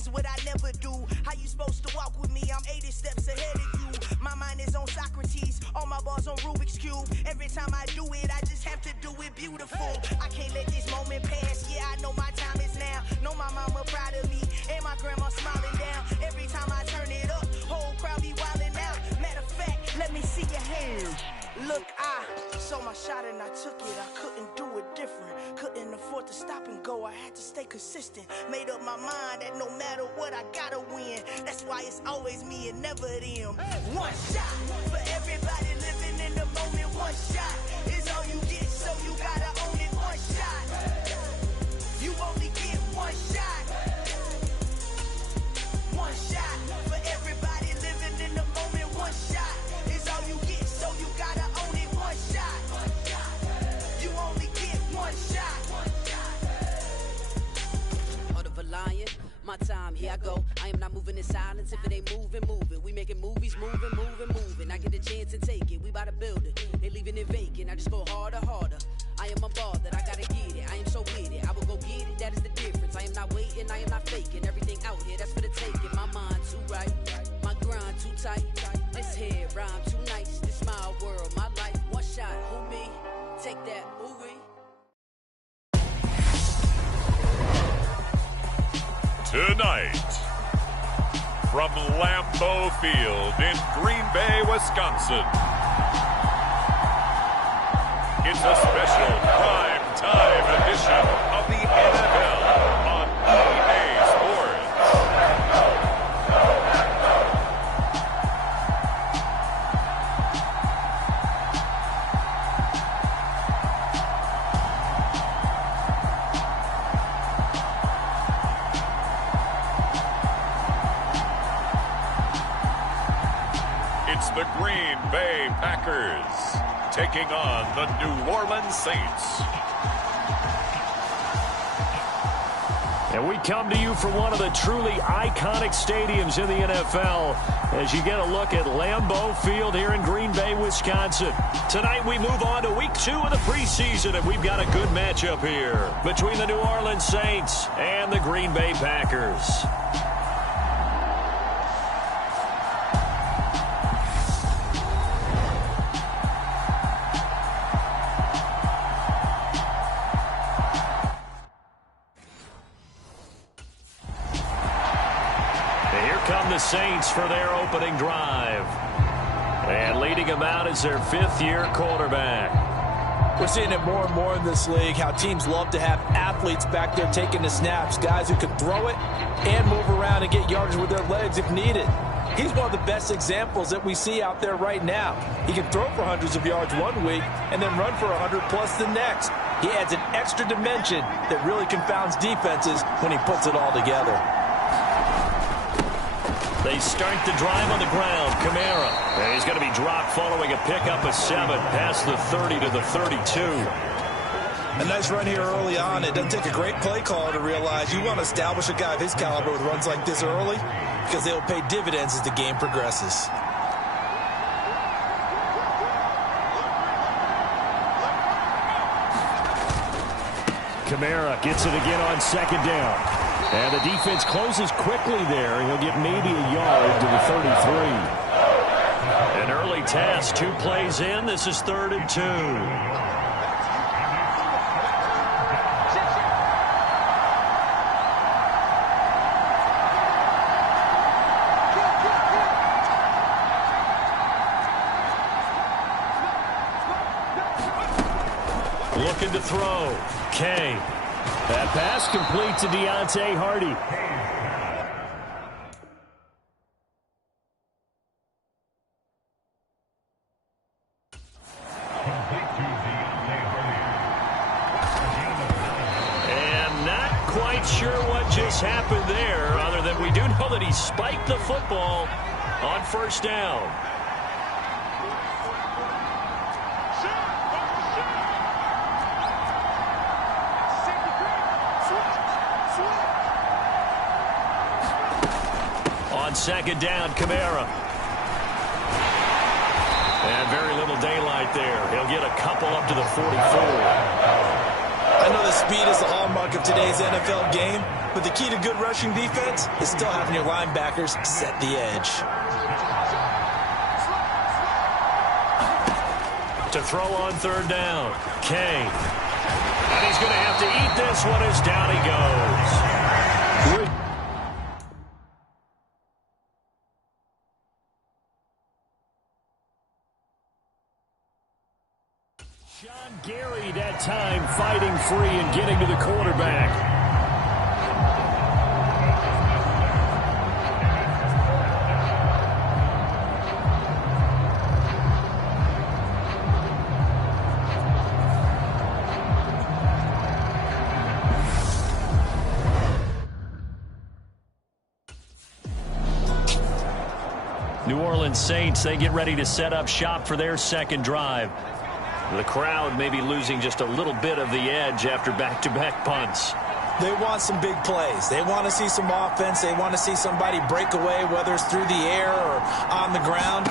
is what I never do. How you supposed to walk with me? I'm 80 steps ahead of you. My mind is on Socrates, all my bars on Rubik's Cube. Every time I do it, I just have to do it beautiful. I can't let this moment pass. Yeah, I know my time is now. Know my mama proud of me, and my grandma smiling down. Every time I turn it up, whole crowd be wildin' out. Matter of fact, let me see your hands. Look, I saw my shot and I took it. I couldn't do it different. Couldn't afford to stop and go. I had to stay consistent. Made up my mind that no matter what, I gotta win. That's why it's always me and never them. One shot for everybody living in the moment. One shot is all you get, so you gotta own it. One shot. You only get one shot. One shot for everybody living in the moment. One shot is all you get, so you gotta own it. One shot. You only get one shot. Heart of a lion, my time, here I go. I am not moving in silence. If it ain't moving, moving. We making movies, moving, moving, moving. I get a chance and take it. We bout to build it. They leaving it vacant. I just go harder, harder. I am a ball that I gotta get it. I am so with it. I will go get it. That is the difference. I am not waiting. I am not faking. Everything out here, that's for the taking. My mind too right. My grind too tight. This head rhyme too nice. This my world, my life. One shot, who me? Take that, ooh we. Tonight, from Lambeau Field in Green Bay, Wisconsin, it's a special prime time edition of the NFL on EA Sports. It's the Green Bay Packers taking on the New Orleans Saints. And we come to you from one of the truly iconic stadiums in the NFL as you get a look at Lambeau Field here in Green Bay, Wisconsin. Tonight we move on to week 2 of the preseason, and we've got a good matchup here between the New Orleans Saints and the Green Bay Packers. Saints for their opening drive. And leading them out is their 5th-year quarterback. We're seeing it more and more in this league, how teams love to have athletes back there taking the snaps, guys who can throw it and move around and get yardage with their legs if needed. He's one of the best examples that we see out there right now. He can throw for hundreds of yards one week and then run for 100+ the next. He adds an extra dimension that really confounds defenses when he puts it all together. They start the drive on the ground. Kamara. And he's going to be dropped following a pickup of 7 past the 30 to the 32. A nice run here early on. It doesn't take a great play caller to realize you want to establish a guy of his caliber with runs like this early because they will pay dividends as the game progresses. Kamara gets it again on 2nd down. And the defense closes quickly there. He'll get maybe a yard to the 33. An early task, 2 plays in. This is 3rd and 2. Looking to throw. Kay. That pass complete to Deontay Hardy. And not quite sure what just happened there, other than we do know that he spiked the football on 1st down. On 2nd down, Kamara. And very little daylight there. He'll get a couple up to the 44. I know the speed is the hallmark of today's NFL game, but the key to good rushing defense is still having your linebackers set the edge. To throw on third down, Kane. And he's going to have to eat this one as down he goes. John Gary that time fighting free and getting to the quarterback. New Orleans Saints, they get ready to set up shop for their second drive. The crowd may be losing just a little bit of the edge after back-to-back punts. They want some big plays. They want to see some offense. They want to see somebody break away, whether it's through the air or on the ground.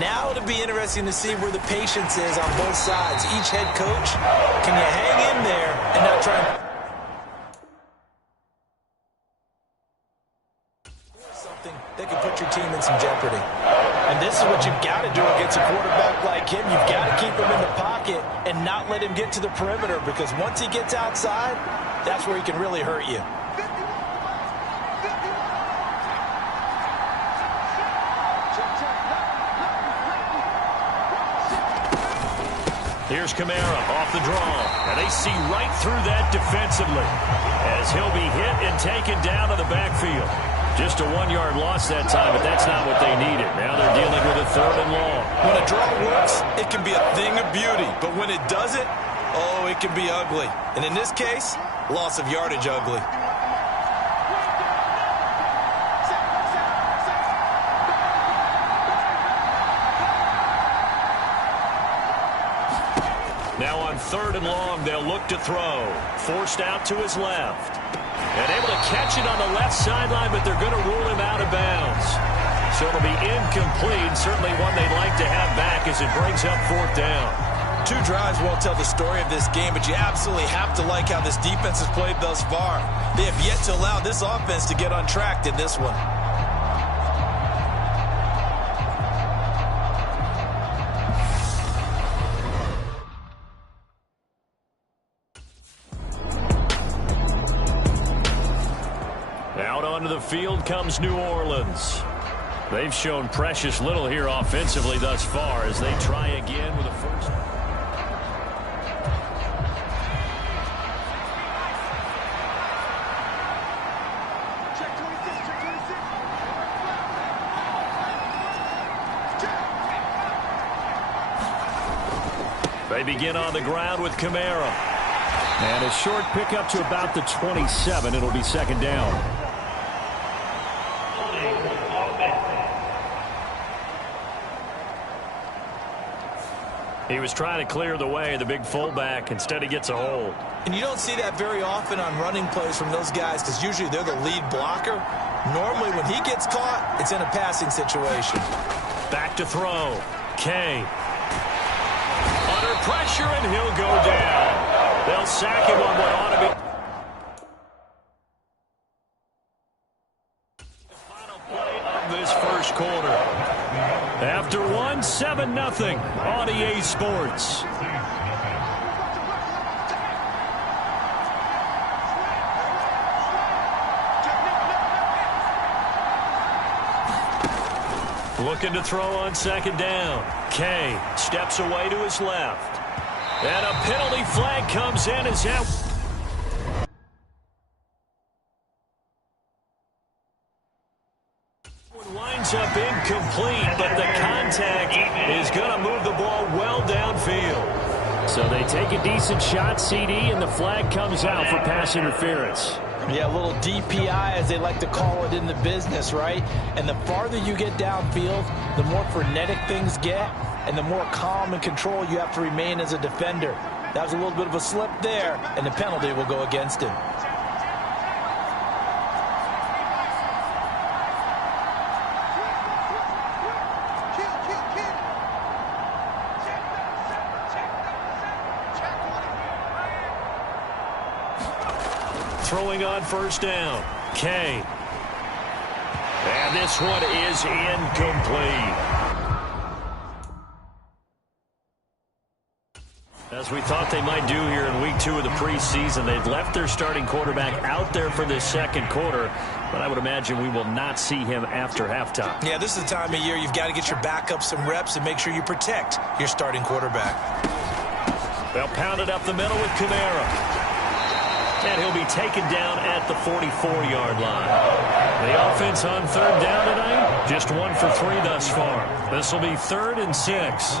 Now it'll be interesting to see where the patience is on both sides. Each head coach, can you hang in there and not try and something that could put your team in some jeopardy? And this is what you've got to do against a quarterback like him. You've got to keep him in the pocket and not let him get to the perimeter, because once he gets outside, that's where he can really hurt you. Here's Kamara off the draw, and they see right through that defensively as he'll be hit and taken down to the backfield. Just a 1-yard loss that time, but that's not what they needed. Now they're dealing with a third and long. When a draw works, it can be a thing of beauty. But when it doesn't, oh, it can be ugly. And in this case, loss of yardage ugly. Now on third and long, they'll look to throw. Forced out to his left. And able to catch it on the left sideline, but they're going to rule him out of bounds. So it'll be incomplete. Certainly one they'd like to have back as it brings up fourth down. 2 drives won't tell the story of this game, but you absolutely have to like how this defense has played thus far. They have yet to allow this offense to get untracked in this one. Onto the field comes New Orleans. They've shown precious little here offensively thus far as they try again with a first. They begin on the ground with Kamara. And a short pickup to about the 27. It'll be second down. He was trying to clear the way, the big fullback. Instead, he gets a hold. And you don't see that very often on running plays from those guys, because usually they're the lead blocker. Normally, when he gets caught, it's in a passing situation. Back to throw. Kane. Under pressure, and he'll go down. They'll sack him on what ought to be the final play of this first quarter. After 7-0 on EA Sports. Looking to throw on second down. Kane steps away to his left. And a penalty flag comes in as out. Winds up incomplete, but the contact is going to move the ball well downfield. So they take a decent shot, CD, and the flag comes out for pass interference. Yeah, a little DPI, as they like to call it in the business, right? And the farther you get downfield, the more frenetic things get, and the more calm and control you have to remain as a defender. That was a little bit of a slip there, and the penalty will go against him. throwing on first down. Kay. And this one is incomplete. As we thought they might do here in week 2 of the preseason, they've left their starting quarterback out there for this second quarter, but I would imagine we will not see him after halftime. Yeah, this is the time of year you've got to get your backup some reps and make sure you protect your starting quarterback. They'll pound it up the middle with Kamara. And he'll be taken down at the 44-yard line. The offense on third down tonight, just 1 for 3 thus far. This will be 3rd and 6.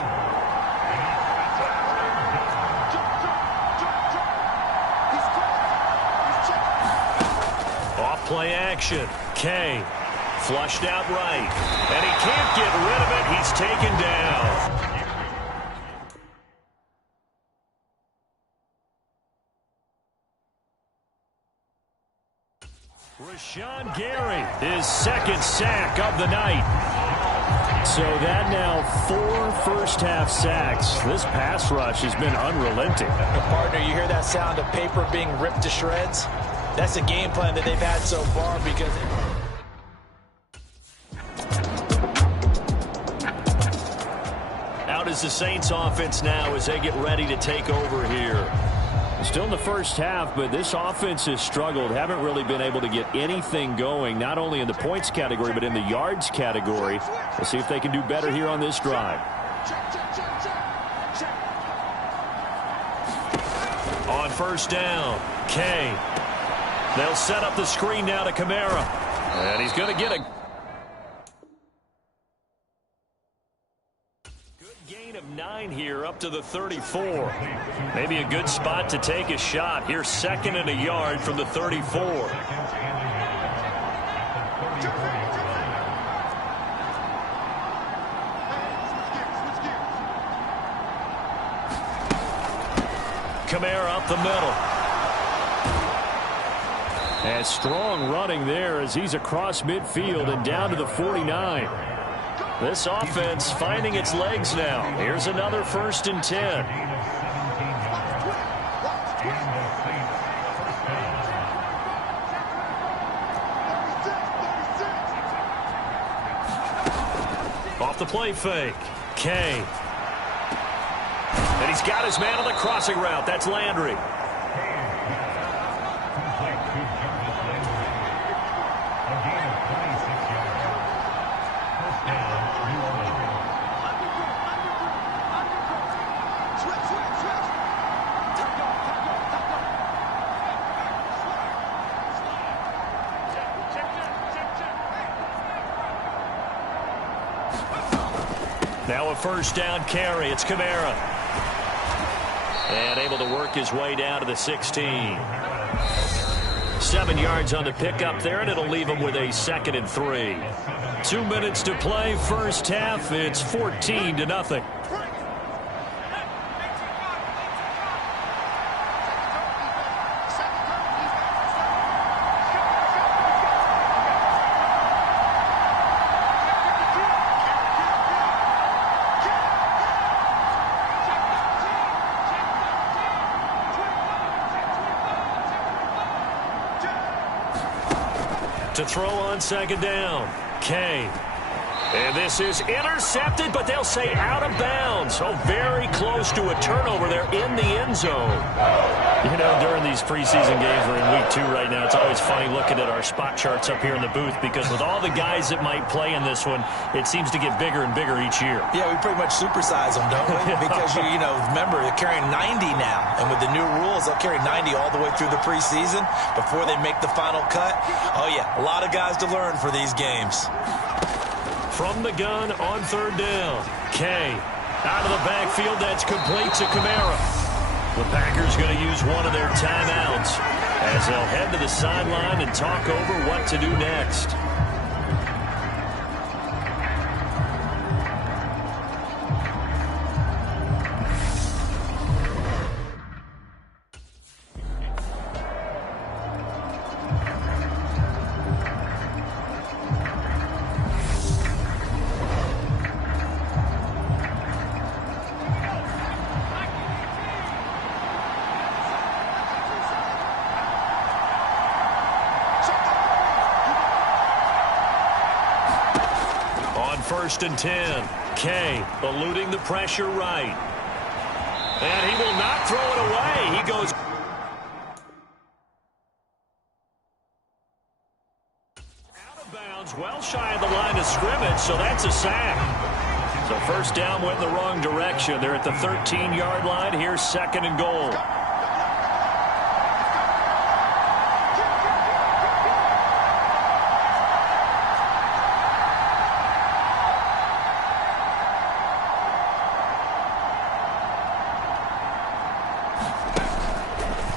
Play action. Kay flushed out right. And he can't get rid of it. He's taken down. Rashawn Gary, his 2nd sack of the night. So that now 4 first-half sacks. This pass rush has been unrelenting. Partner, you hear that sound of paper being ripped to shreds? That's the game plan that they've had so far because... Out is the Saints offense now as they get ready to take over here. Still in the first half, but this offense has struggled. Haven't really been able to get anything going, not only in the points category, but in the yards category. We'll see if they can do better here on this drive. On first down, Kay. They'll set up the screen now to Kamara. And he's going to get a good gain of 9 here up to the 34. Maybe a good spot to take a shot. Here's 2nd and a yard from the 34. Kamara up the middle. And strong running there as he's across midfield and down to the 49. This offense finding its legs now. Here's another 1st and 10. Off the play fake. Kay. And he's got his man on the crossing route. That's Landry. Now a first down carry. It's Kamara. And able to work his way down to the 16. 7 yards on the pickup there, and it'll leave him with a 2nd and 3. 2 minutes to play, first half. It's 14-0. To throw on 2nd down. Kay. And this is intercepted, but they'll say out of bounds. Oh, very close to a turnover there in the end zone. You know, during these preseason games, we're in week 2 right now. It's always funny looking at our spot charts up here in the booth because with all the guys that might play in this one, it seems to get bigger and bigger each year. Yeah, we pretty much supersize them, don't we? Because, you know, remember, they're carrying 90 now. And with the new rules, they'll carry 90 all the way through the preseason before they make the final cut. Oh, yeah, a lot of guys to learn for these games. From the gun on 3rd down. Kay out of the backfield. That's complete to Kamara. The Packers going to use one of their timeouts as they'll head to the sideline and talk over what to do next. 1st and 10. Kay eluding the pressure right. And he will not throw it away. He goes out of bounds, well shy of the line of scrimmage, so that's a sack. So first down went in the wrong direction. They're at the 13-yard line. Here's 2nd and goal.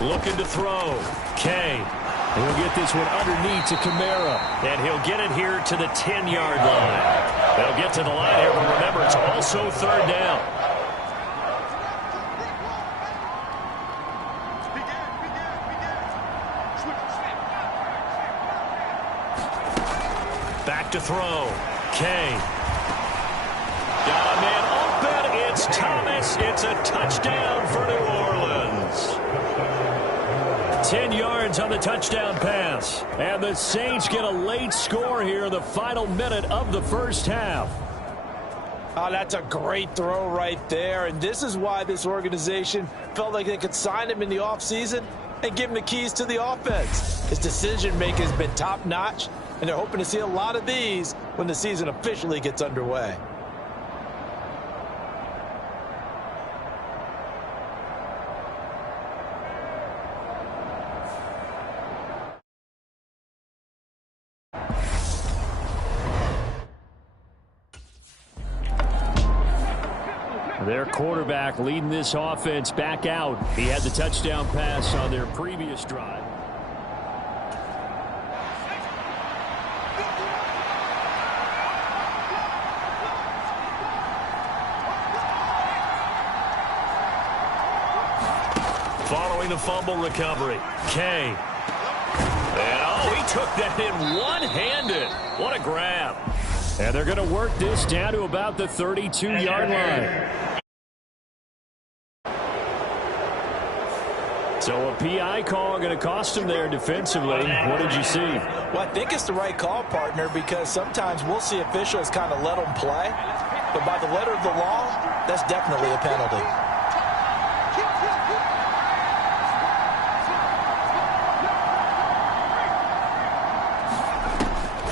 Looking to throw. Kay. He'll get this one underneath to Kamara. And he'll get it here to the 10-yard line. They'll get to the line here, but remember, it's also 3rd down. Back to throw. Kay. Got a man open. It's Thomas. It's a touchdown for New Orleans. 10 yards on the touchdown pass. And the Saints get a late score here in the final minute of the first half. Oh, that's a great throw right there. And this is why this organization felt like they could sign him in the offseason and give him the keys to the offense. His decision-making has been top-notch, and they're hoping to see a lot of these when the season officially gets underway. Their quarterback leading this offense back out. He had the touchdown pass on their previous drive. Following the fumble recovery, Kay. And oh, he took that in one-handed. What a grab. And they're going to work this down to about the 32-yard line. So a PI call going to cost him there defensively. What did you see? Well, I think it's the right call, partner, because sometimes we'll see officials kind of let them play. But by the letter of the law, that's definitely a penalty.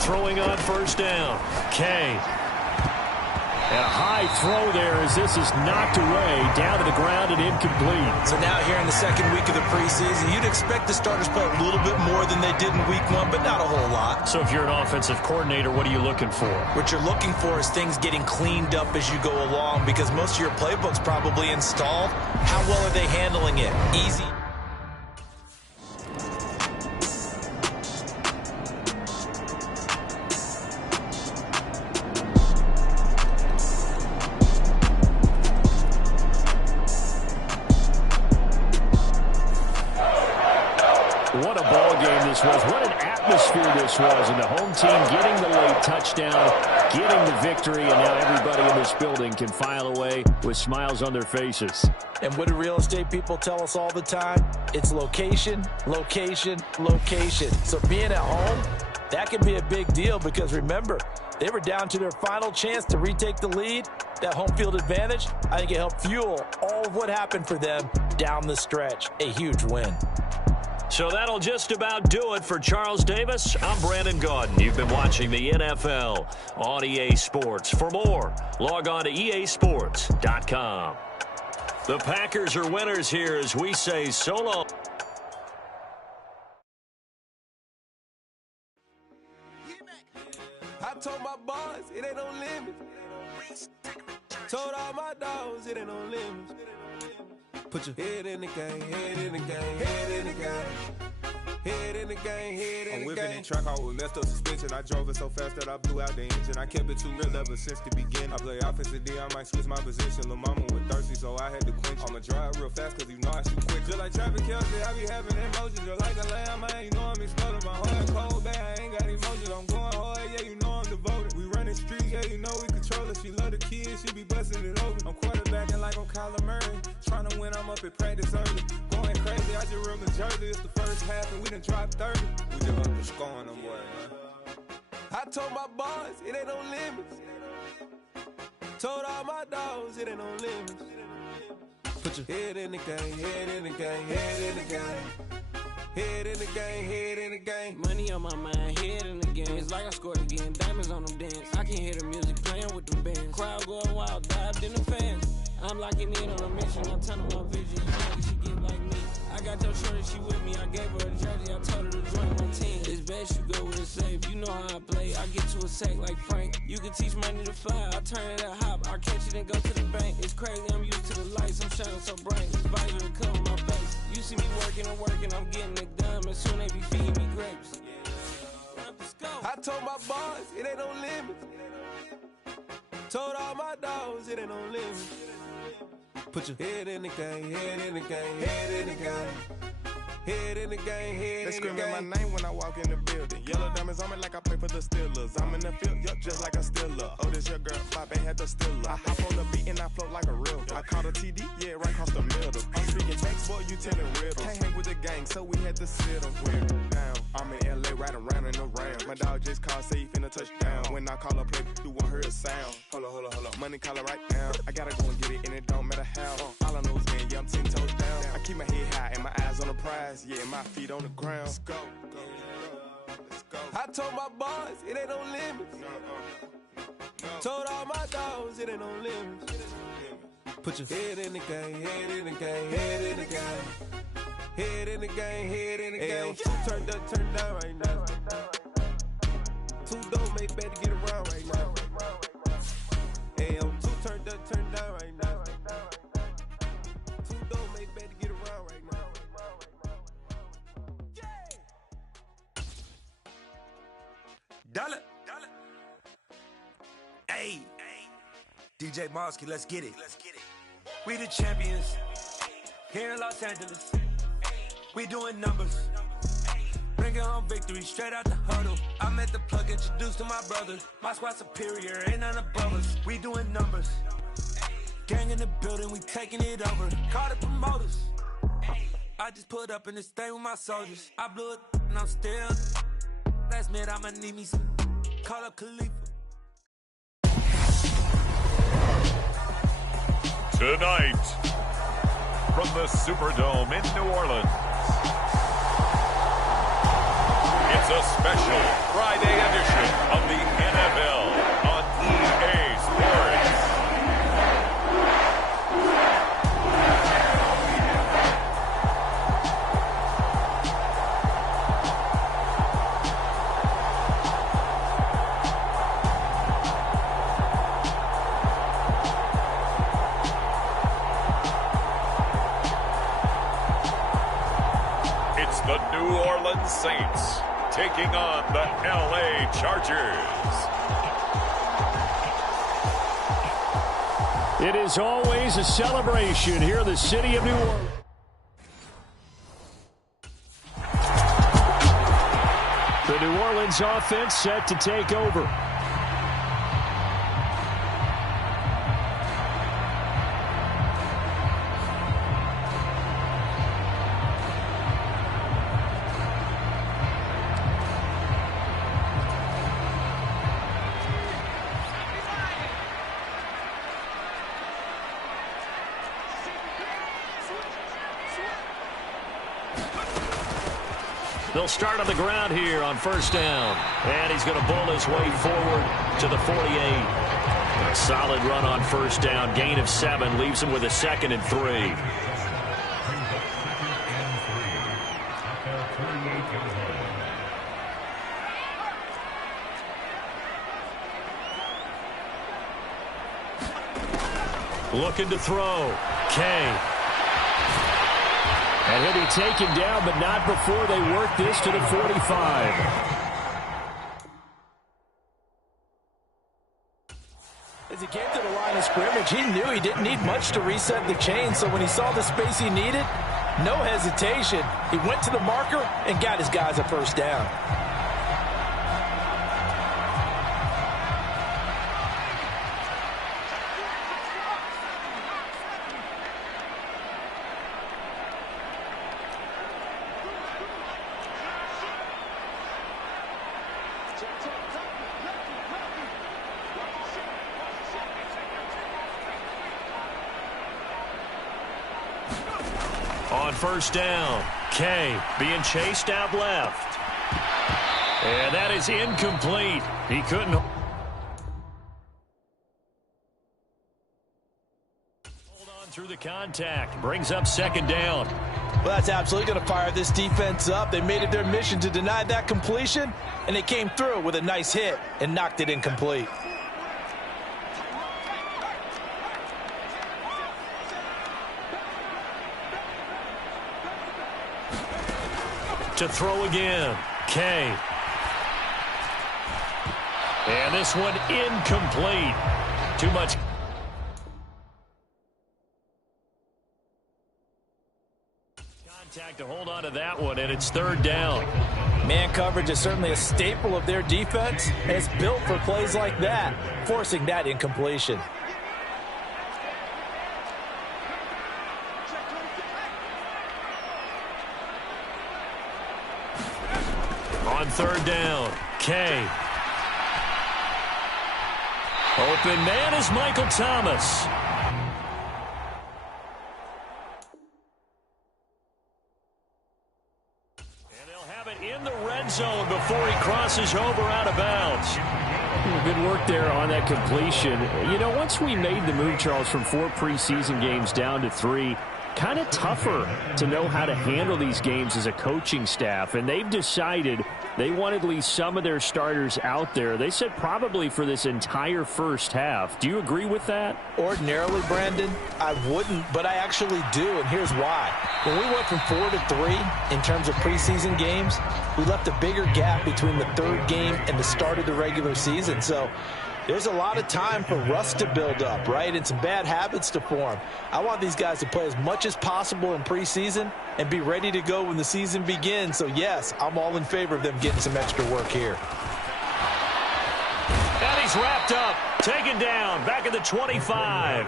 Throwing on first down. Kay. And a high throw there as this is knocked away, down to the ground and incomplete. So now here in the 2nd week of the preseason, you'd expect the starters play a little bit more than they did in week 1, but not a whole lot. So if you're an offensive coordinator, what are you looking for? What you're looking for is things getting cleaned up as you go along, because most of your playbook's probably installed. How well are they handling it? Easy. What a ball game this was. What an atmosphere this was. And the home team getting the late touchdown, getting the victory, and now everybody in this building can file away with smiles on their faces. And what do real estate people tell us all the time? It's location, location, location. So being at home, that can be a big deal because remember, they were down to their final chance to retake the lead. That home field advantage, I think it helped fuel all of what happened for them down the stretch. A huge win. So that'll just about do it for Charles Davis. I'm Brandon Gaudin. You've been watching the NFL on EA Sports. For more, log on to easports.com. The Packers are winners here as we say so long. I told my boys it ain't no limit. Told all my dogs it ain't no limit. Put your head in the game, head in the game, head in the game. Head in the game, head in the game. I'm whipping in track out with messed up suspension. I drove it so fast that I blew out the engine. I kept it too real ever since the beginning. I play offensive D, I might switch my position. Lil' mama was thirsty, so I had to quench. I'ma drive real fast, cause you know I shoot quick. Just like Travis Kelce, I be having emotions. Just like a lamb, man, you know I'm exploding. My heart cold, bad, I ain't got emotions. I'm going hard, yeah, you know I'm devoted. We running streets, yeah, you know we control it. She love the kids, she be busting it over. I'm quarterbacking like I'm Kyler Murray. Trying to win, I'm up at practice early. Going crazy, I just real the jersey. It's the first half and we done dropped 30. We just underscoring them, boy, man. I told my boys, it ain't no limits. Told all my dogs it ain't no limits. Put your head in the game, head in the game, head in the game. Head in the game, head in the game. Money on my mind, head in the game. It's like I scored again, diamonds on them dance. I can hear the music playing with them bands. Crowd going wild, dived in the fans. I'm locking in on a mission, I'm turning my vision. You know she get like me. I got your shorty, she with me. I gave her a jersey, I told her to join my team. It's best you go with it safe. You know how I play. I get to a sack like Frank. You can teach money to fly. I turn it a hop. I catch it and go to the bank. It's crazy, I'm used to the lights. I'm shining so bright. This visor to cover my face. You see me working and working. I'm getting it done. And soon they be feeding me grapes. I told my boys it ain't no limits. Told all my dogs it ain't no limits. Put your head in the game, head in the game, head in the game. Head in the game, head in the game. They screaming my name when I walk in the building. Yellow diamonds on me like I play for the Steelers. I'm in the field, yup, just like a Steeler. Oh, this your girl, Bobby had the Steeler. I hop on the beat and I float like a river. I caught a TD, yeah, right across the middle. I'm speaking text, boy, you telling riddles. Can't hang with the gang, so we had to sit them down. I'm in LA, riding around in the round. My dog just called, say he finna touchdown. When I call a play, you won't hear a sound. Hold up, money calling right now. I gotta go and get it, and it don't matter how. All I know is, man, yeah, I'm 10 toes down. I keep my head high and my eyes on the prize. Yeah, and my feet on the ground. Let's go. Let's go. I told my boys it ain't no limits. Told all my dogs it ain't no limits. Put your head in the game, head in the game, head in the game. Head in the game, head in the game. Two turned up, turned down right now. Two don't make better get around right now. Hey, I'm two turned up, turned down right now. Two don't make better get around right now. Dollar. Hey, DJ Mosky, let's get it. We the champions here in Los Angeles. We doing numbers. Bringing home victory straight out the huddle. I'm at the plug, introduced to my brother. My squad superior, ain't none above us. We doing numbers. Gang in the building, we taking it over. Call the promoters. I just put up in this thing with my soldiers. I blew it and I'm still. Last minute, I'ma need me some. Call up Khalifa. Tonight, from the Superdome in New Orleans, it's a special Friday edition of the NFL on EA Sports. The New Orleans Saints taking on the LA Chargers. It is always a celebration here in the city of New Orleans. The New Orleans offense set to take over. They'll start on the ground here on first down. And he's going to bull his way forward to the 48. A solid run on first down. Gain of 7 leaves him with a 2nd and 3. Looking to throw. Kay. And he'll be taken down, but not before they work this to the 45. As he came to the line of scrimmage, he knew he didn't need much to reset the chain, so when he saw the space he needed, no hesitation. He went to the marker and got his guys a first down. On first down, Kay being chased out left. And that is incomplete. He couldn't hold on through the contact. Brings up second down. Well, that's absolutely going to fire this defense up. They made it their mission to deny that completion, and they came through with a nice hit and knocked it incomplete. To throw again, Kay. And this one incomplete. Too much. Contact to hold on to that one, and it's third down. Man coverage is certainly a staple of their defense, and it's built for plays like that, forcing that incompletion. On third down, Kay. Open man is Michael Thomas. And they'll have it in the red zone before he crosses over out of bounds. Good work there on that completion. You know, once we made the move, Charles, from 4 preseason games down to 3, kind of tougher to know how to handle these games as a coaching staff, and they've decided they want at least some of their starters out there. They said probably for this entire first half. Do you agree with that? Ordinarily, Brandon, I wouldn't, but I actually do, and here's why. When we went from 4 to 3 in terms of preseason games, we left a bigger gap between the third game and the start of the regular season. So there's a lot of time for rust to build up, right, and some bad habits to form. I want these guys to play as much as possible in preseason and be ready to go when the season begins. So, yes, I'm all in favor of them getting some extra work here. And he's wrapped up, taken down, back at the 25.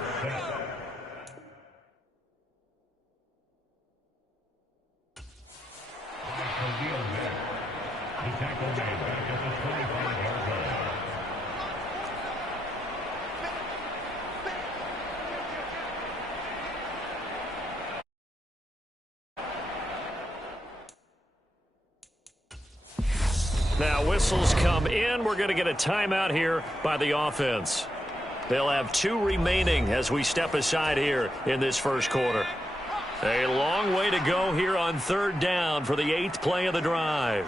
Now whistles come in. We're going to get a timeout here by the offense. They'll have 2 remaining as we step aside here in this first quarter. A long way to go here on third down for the 8th play of the drive.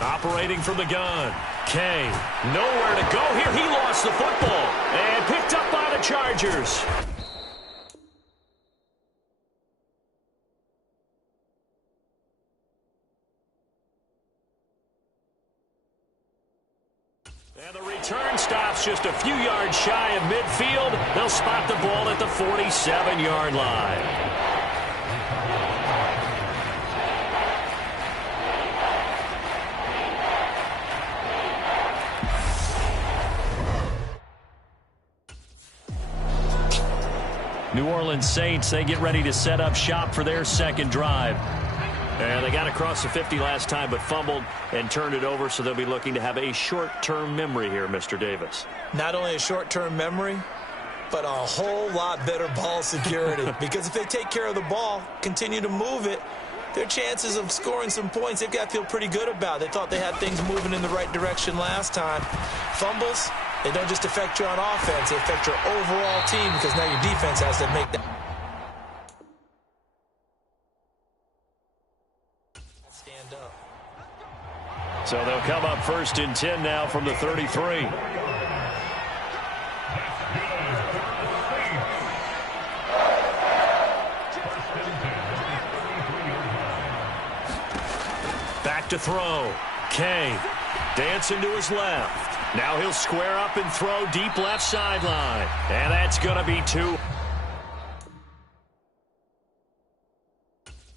Operating from the gun, Kay. Nowhere to go here. He lost the football and picked up by the Chargers. And the return stops just a few yards shy of midfield. They'll spot the ball at the 47-yard line. New Orleans Saints, they get ready to set up shop for their second drive. And they got across the 50 last time, but fumbled and turned it over, so they'll be looking to have a short-term memory here, Mr. Davis. Not only a short-term memory, but a whole lot better ball security. Because if they take care of the ball, continue to move it, their chances of scoring some points, they've got to feel pretty good about. They thought they had things moving in the right direction last time. Fumbles, they don't just affect you on offense, they affect your overall team because now your defense has to make that. Stand up. So they'll come up 1st and 10 now from the 33. Back to throw. Kay dancing to his left. Now he'll square up and throw deep left sideline. And that's going to be 2.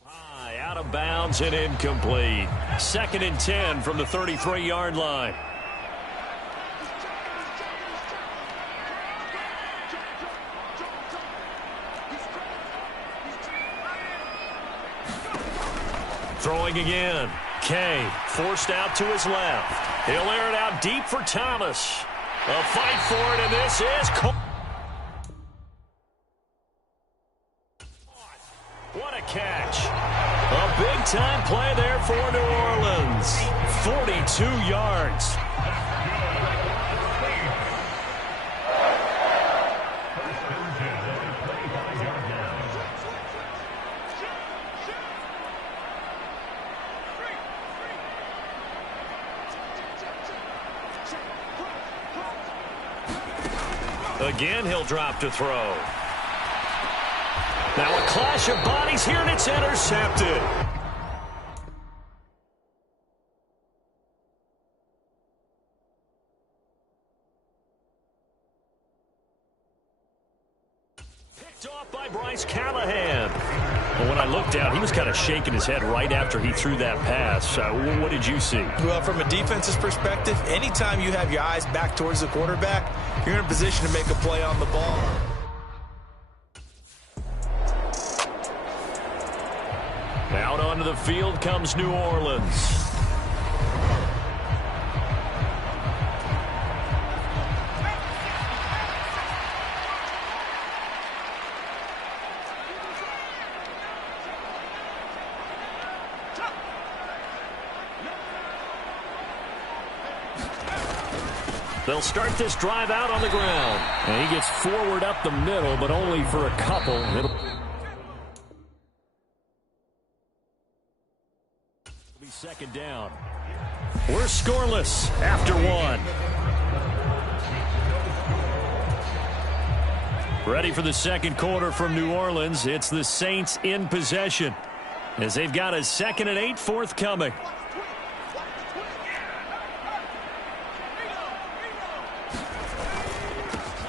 High, out of bounds and incomplete. 2nd and 10 from the 33-yard line. Throwing again. Kay forced out to his left. He'll air it out deep for Thomas. A fight for it, and this is... What a catch. A big-time play there for New Orleans. 42 yards. Again, he'll drop to throw. Now a clash of bodies here, and it's intercepted. Picked off by Bryce Callahan. Well, when I looked down, he was kind of shaking his head right after he threw that pass. What did you see? Well, from a defense's perspective, anytime you have your eyes back towards the quarterback, you're in a position to make a play on the ball. Out onto the field comes New Orleans. They'll start this drive out on the ground. And he gets forward up the middle, but only for a couple. It'll be second down. We're scoreless after one. Ready for the second quarter from New Orleans. It's the Saints in possession as they've got a 2nd and 8 forthcoming.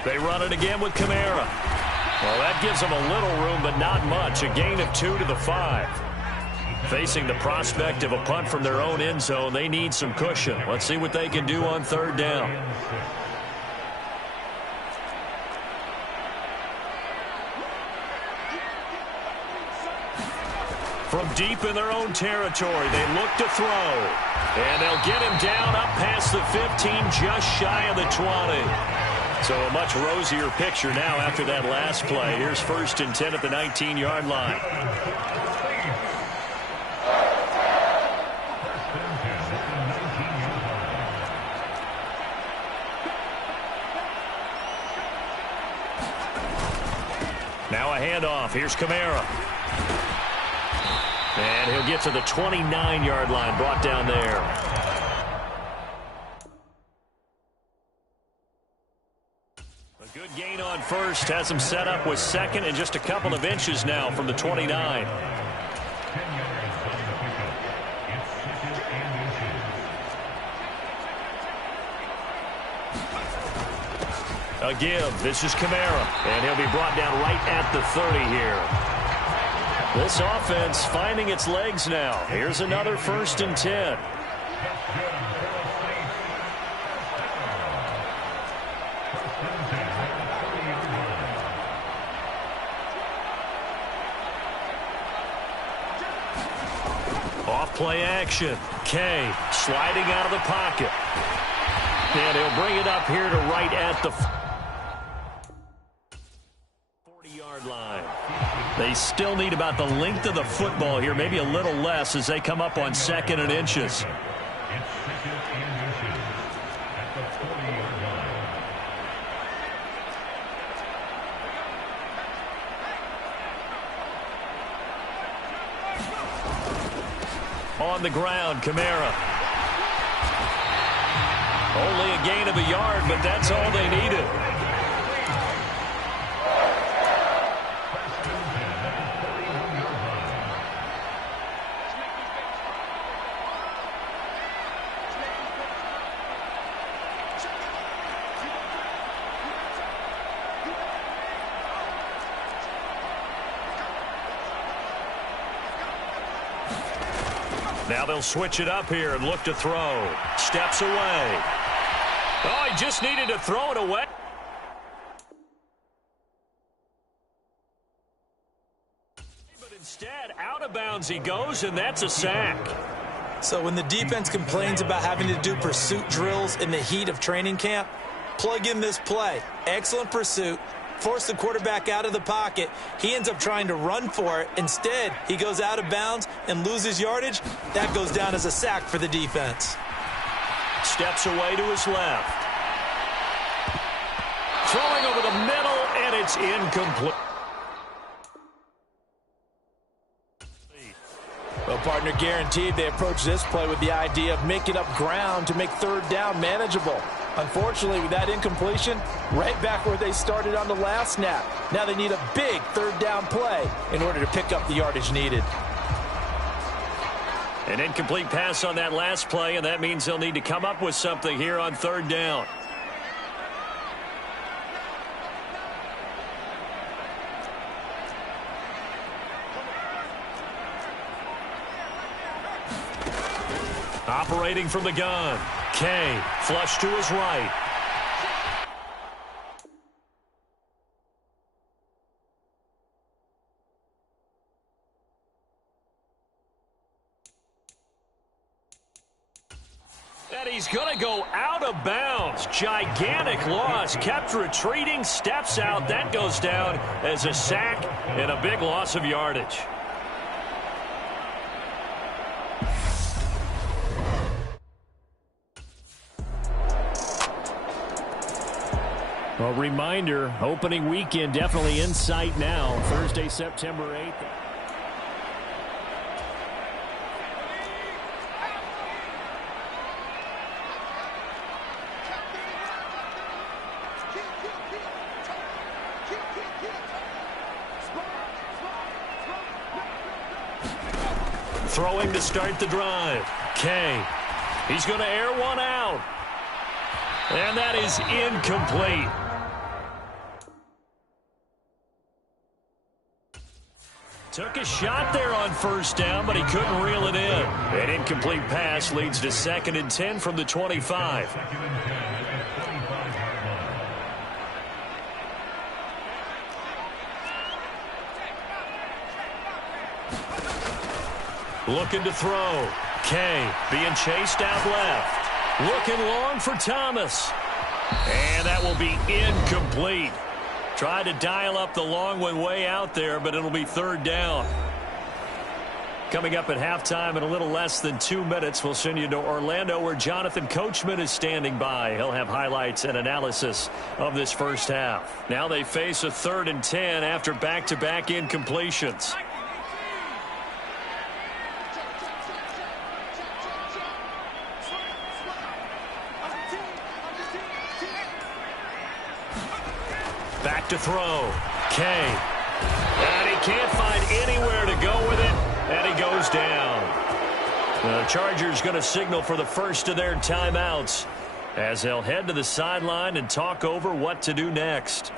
They run it again with Kamara. Well, that gives them a little room, but not much. A gain of 2 to the 5. Facing the prospect of a punt from their own end zone, they need some cushion. Let's see what they can do on 3rd down. From deep in their own territory, they look to throw. And they'll get him down up past the 15, just shy of the 20. So a much rosier picture now after that last play. Here's 1st and 10 at the 19-yard line. Now a handoff. Here's Kamara. And he'll get to the 29-yard line, brought down there. Good gain on 1st, has him set up with 2nd and just a couple of inches now from the 29. Again, this is Kamara, and he'll be brought down right at the 30 here. This offense finding its legs now. Here's another 1st and 10. Play action. Kay sliding out of the pocket. And he'll bring it up here to right at the 40-yard line. They still need about the length of the football here, maybe a little less as they come up on 2nd and inches. On the ground, Kamara. Only a gain of a yard, but that's all they needed. Now they'll switch it up here and look to throw. Steps away. Oh, he just needed to throw it away. But Instead, out of bounds he goes, and that's a sack. So when the defense complains about having to do pursuit drills in the heat of training camp, plug in this play. Excellent pursuit. Force the quarterback out of the pocket. He ends up trying to run for it. Instead, he goes out of bounds and loses yardage. That goes down as a sack for the defense. Steps away to his left. Throwing over the middle, and it's incomplete. Well, partner, guaranteed they approach this play with the idea of making up ground to make third down manageable. Unfortunately, with that incompletion, right back where they started on the last snap. Now they need a big third down play in order to pick up the yardage needed. An incomplete pass on that last play, and that means they'll need to come up with something here on third down. Operating from the gun. Kay, flush to his right. And he's going to go out of bounds. Gigantic loss. Kept retreating, steps out. That goes down as a sack and a big loss of yardage. Well, reminder, opening weekend definitely in sight now. Thursday, September 8th. Throwing to start the drive. Kay. He's going to air one out. And that is incomplete. Took a shot there on first down, but he couldn't reel it in. An incomplete pass leads to 2nd and 10 from the 25. Looking to throw. Kay being chased out left. Looking long for Thomas. And that will be incomplete. Tried to dial up the long one way out there, but it'll be third down. Coming up at halftime in a little less than 2 minutes, we'll send you to Orlando where Jonathan Coachman is standing by. He'll have highlights and analysis of this first half. Now they face a 3rd and 10 after back-to-back incompletions. Back to throw. Kay. And he can't find anywhere to go with it, and he goes down. The Chargers going to signal for the first of their timeouts as they'll head to the sideline and talk over what to do next.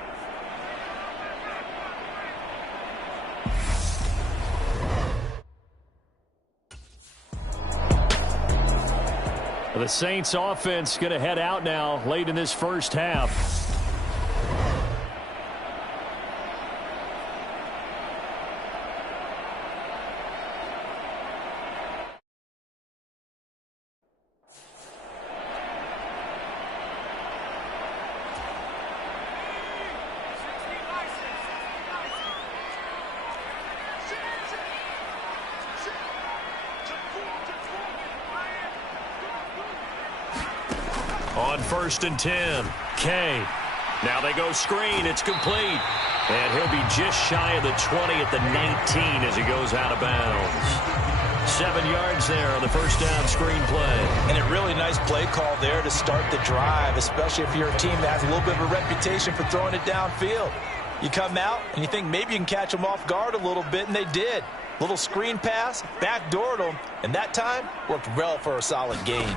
The Saints offense going to head out now late in this first half. On 1st and 10, Kay. Now they go screen. It's complete. And he'll be just shy of the 20 at the 19 as he goes out of bounds. 7 yards there on the first down screen play. And a really nice play call there to start the drive, especially if you're a team that has a little bit of a reputation for throwing it downfield. You come out and you think maybe you can catch them off guard a little bit, and they did. Little screen pass, backdoored them, and that time worked well for a solid gain.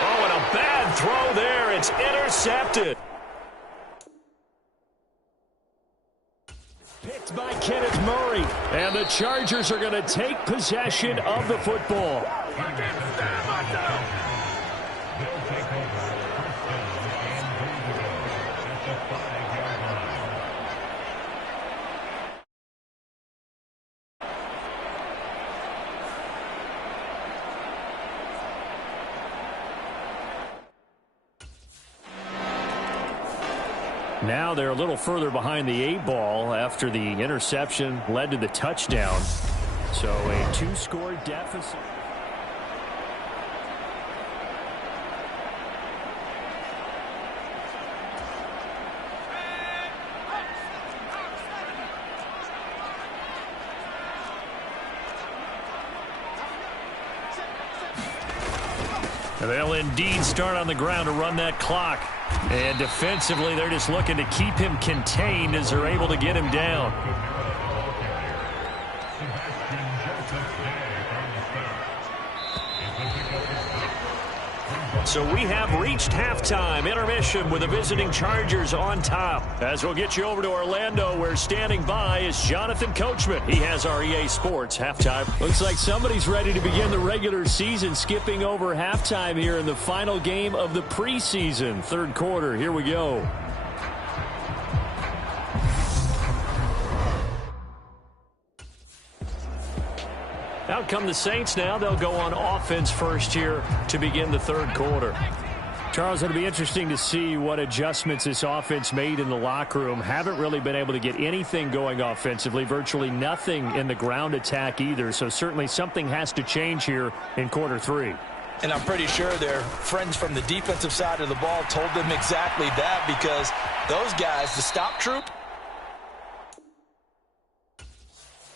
Oh, and a bad throw there. It's intercepted. Picked by Kenneth Murray. And the Chargers are going to take possession of the football. Now they're a little further behind the 8-ball after the interception led to the touchdown. So a 2-score deficit. They'll indeed start on the ground to run that clock. And defensively, they're just looking to keep him contained as they're able to get him down. So we have reached halftime. Intermission with the visiting Chargers on top. As we'll get you over to Orlando, where standing by is Jonathan Coachman. He has our EA Sports halftime. Looks like somebody's ready to begin the regular season, skipping over halftime here in the final game of the preseason. Third quarter, here we go. Out come the Saints now. They'll go on offense first here to begin the third quarter. Charles, it'll be interesting to see what adjustments this offense made in the locker room. Haven't really been able to get anything going offensively, virtually nothing in the ground attack either. So certainly something has to change here in quarter 3. And I'm pretty sure their friends from the defensive side of the ball told them exactly that, because those guys, the stop troop,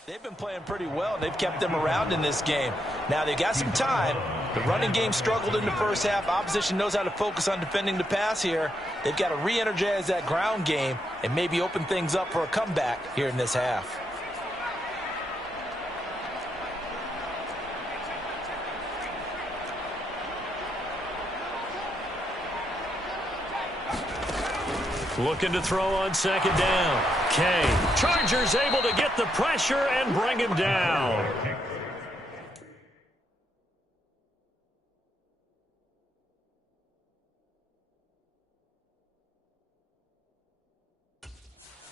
they've been playing pretty well. They've kept them around in this game. Now, they got some time. The running game struggled in the first half. Opposition knows how to focus on defending the pass here. They've got to re-energize that ground game and maybe open things up for a comeback here in this half. Looking to throw on second down. Kay. Chargers able to get the pressure and bring him down.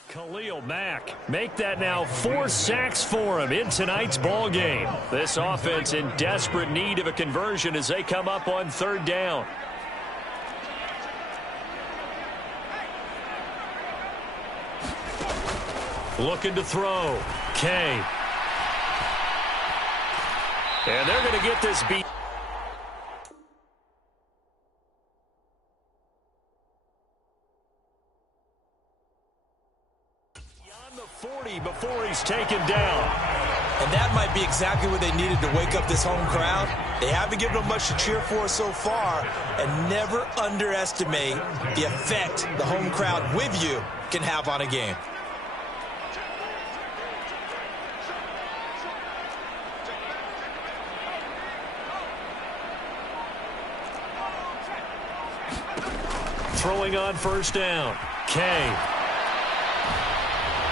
Khalil Mack. Make that now 4 sacks for him in tonight's ball game. This offense in desperate need of a conversion as they come up on third down. Looking to throw. Kay. And they're going to get this beat. Beyond the 40 before he's taken down. And that might be exactly what they needed to wake up this home crowd. They haven't given them much to cheer for so far. And never underestimate the effect the home crowd with you can have on a game. Throwing on first down. Kay.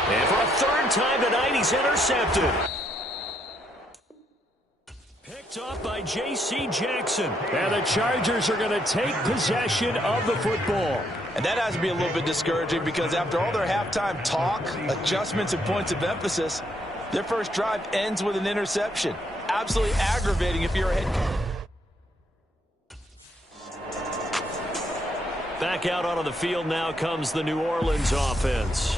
And for a third time tonight, he's intercepted. Picked off by J.C. Jackson. And the Chargers are going to take possession of the football. And that has to be a little bit discouraging, because after all their halftime talk, adjustments, and points of emphasis, their first drive ends with an interception. Absolutely aggravating if you're a head coach. Back out onto the field now comes the New Orleans offense.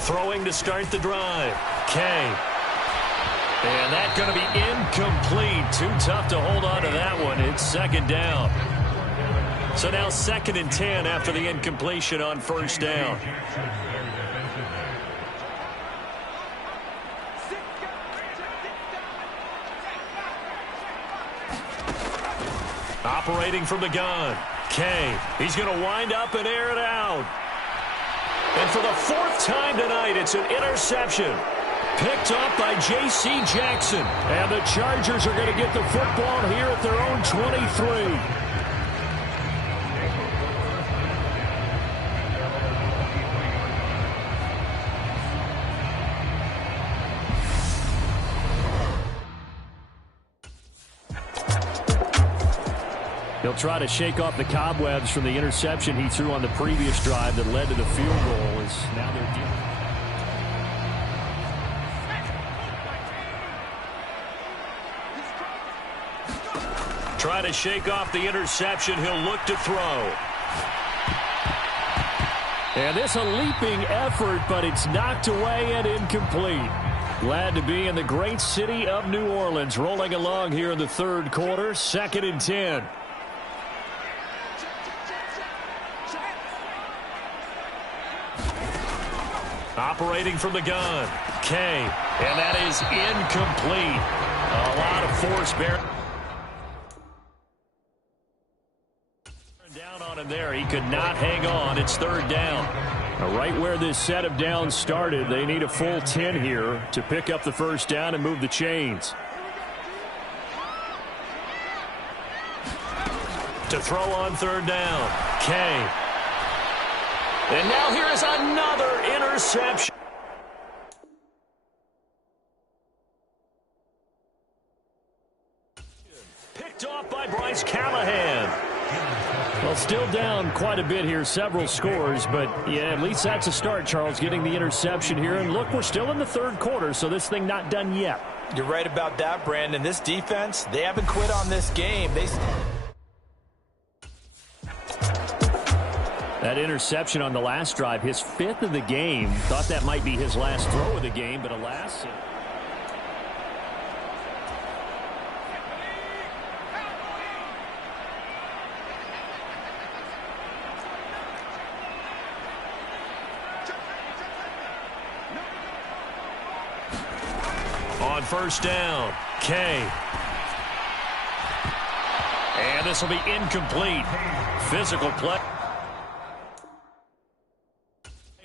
Throwing to start the drive. Kay. And that's going to be incomplete. Too tough to hold on to that one. It's second down. So now 2nd and 10 after the incompletion on first down. Operating from the gun. Kay. He's going to wind up and air it out. And for the 4th time tonight, it's an interception. Picked up by J.C. Jackson. And the Chargers are going to get the football here at their own 23. He'll try to shake off the cobwebs from the interception he threw on the previous drive that led to the field goal. Now they're dealing. Trying to shake off the interception. He'll look to throw. And this a leaping effort, but it's knocked away and incomplete. Glad to be in the great city of New Orleans. Rolling along here in the third quarter. 2nd and 10. Operating from the gun. Kay. And that is incomplete. A lot of force bearing down on him there. He could not hang on. It's 3rd down. Right where this set of downs started, they need a full 10 here to pick up the 1st down and move the chains. To throw on 3rd down. Kay. And now here is another interception. Picked off by Bryce Callahan. Well, still down quite a bit here, several scores, but yeah, at least that's a start, Charles, getting the interception here. And look, we're still in the 3rd quarter, so this thing not done yet. You're right about that, Brandon. This defense, they haven't quit on this game. That interception on the last drive, his 5th of the game. Thought that might be his last throw of the game, but alas. On 1st down, Kay. And this will be incomplete. Physical play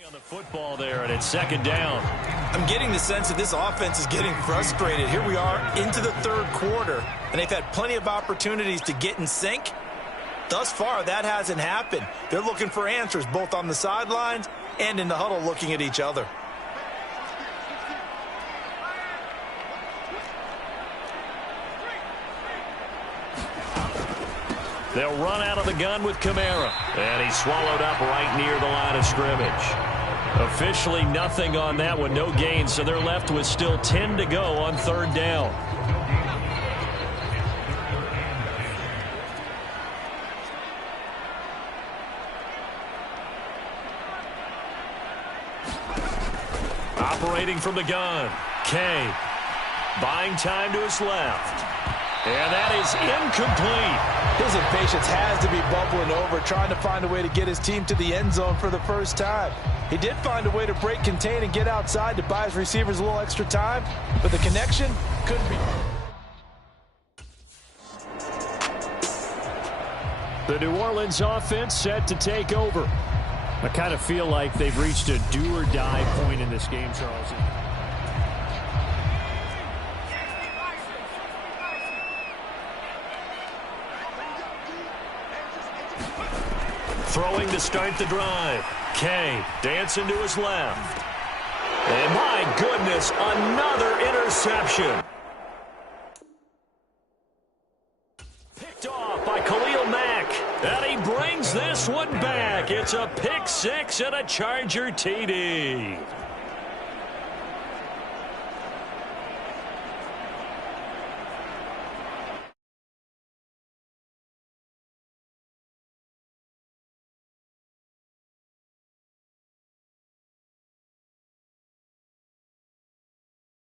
on the football there, and it's 2nd down. I'm getting the sense that this offense is getting frustrated. Here we are into the 3rd quarter, and they've had plenty of opportunities to get in sync. Thus far, that hasn't happened. They're looking for answers both on the sidelines and in the huddle looking at each other. They'll run out of the gun with Kamara. And he's swallowed up right near the line of scrimmage. Officially nothing on that one, no gain, so they're left with still 10 to go on 3rd down. Operating from the gun, Kay. Buying time to his left. And that is incomplete. His impatience has to be bubbling over, trying to find a way to get his team to the end zone for the 1st time. He did find a way to break contain and get outside to buy his receivers a little extra time, but the connection couldn't be. The New Orleans offense set to take over. I kind of feel like they've reached a do-or-die point in this game, Charles. Throwing to start the drive. Kay dancing to his left. And my goodness, another interception. Picked off by Khalil Mack. And he brings this one back. It's a pick 6 and a Charger TD.